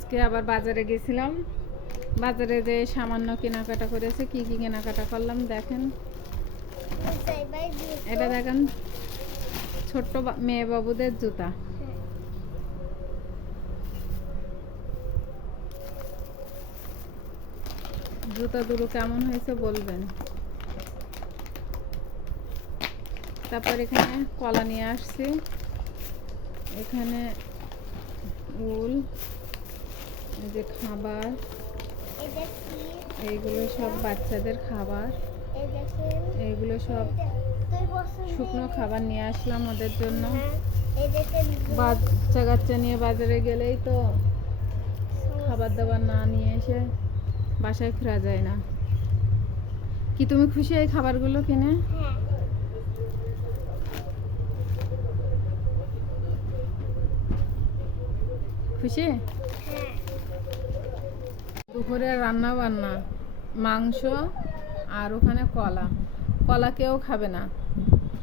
আজকে আবার বাজারে গেছিলাম। বাজারে যে সামান্য কেনাকাটা করেছে, কি কি কেনাকাটা করলাম দেখেন। এটা দেখেন ছোট্ট মেয়ে বাবুদের জুতা। জুতা দুটো কেমন হয়েছে বলবেন। তারপর এখানে কলা নিয়ে আসছি, এখানে উল, এই যে খাবার, এইগুলো সব বাচ্চাদের খাবার, এইগুলো সব শুকনো খাবার নিয়ে আসলাম ওদের জন্য। বাচ্চা কাচ্চা নিয়ে বাজারে গেলেই তো খাবার দাবার না নিয়ে এসে বাসায় ফেরা যায় না। কি তুমি খুশি এই খাবারগুলো কিনে? খুশি? দুপুরে রান্না বান্না মাংস, আর ওখানে কলা। কলা কেউ খাবে না,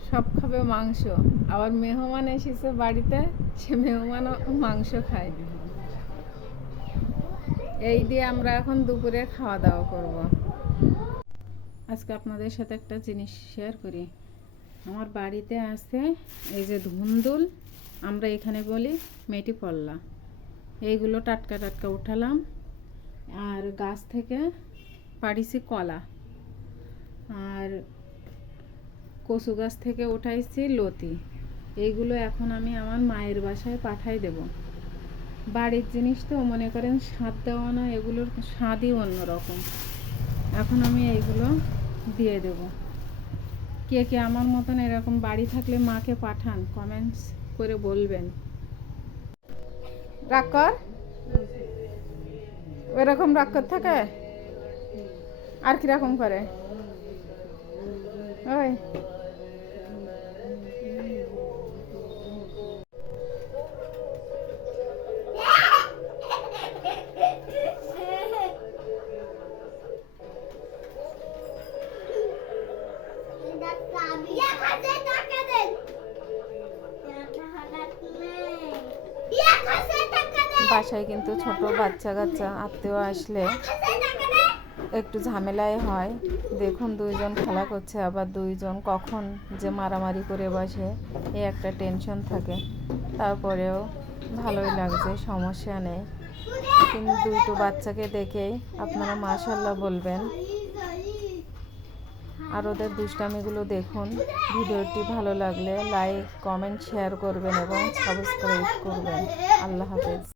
সব খাবে মাংস। আবার মেহমান এসেছে বাড়িতে, সে মেহমানও মাংস খায়। এই দিয়ে আমরা এখন দুপুরে খাওয়া দাওয়া করব। আজকে আপনাদের সাথে একটা জিনিস শেয়ার করি। আমার বাড়িতে আছে এই যে ধুন্দুল, আমরা এখানে বলি মেটি পল্লা। এইগুলো টাটকা টাটকা উঠালাম, আর গাছ থেকে পাড়িছি কলা, আর কচু গাছ থেকে উঠাইছি লতি। এইগুলো এখন আমি আমার মায়ের বাসায় পাঠাই দেব। বাড়ির জিনিস তো মনে করেন স্বাদ দেওয়া না, এগুলোর স্বাদই অন্যরকম। এখন আমি এইগুলো দিয়ে দেব। কে কে আমার মতন এরকম বাড়ি থাকলে মাকে পাঠান, কমেন্টস করে বলবেন। রাগ কর, ওইরকম রাগ কর থাকে আর কিরকম করে ওই। বাসায় কিন্তু ছোট বাচ্চা কাচ্চা আত্মীয় আসলে একটু ঝামেলাই হয়। দেখুন দুইজন খেলা করছে, আবার দুইজন কখন যে মারামারি করে বসে, এই একটা টেনশন থাকে। তারপরেও ভালোই লাগছে, সমস্যা নেই। কিন্তু দুটো বাচ্চাকে দেখেই আপনারা মাশাআল্লাহ বলবেন। আর ওদের দুষ্টামিগুলো দেখুন। ভিডিওটি ভালো লাগলে লাইক, কমেন্ট, শেয়ার করবেন এবং সাবস্ক্রাইব করবেন। আল্লাহ হাফেজ।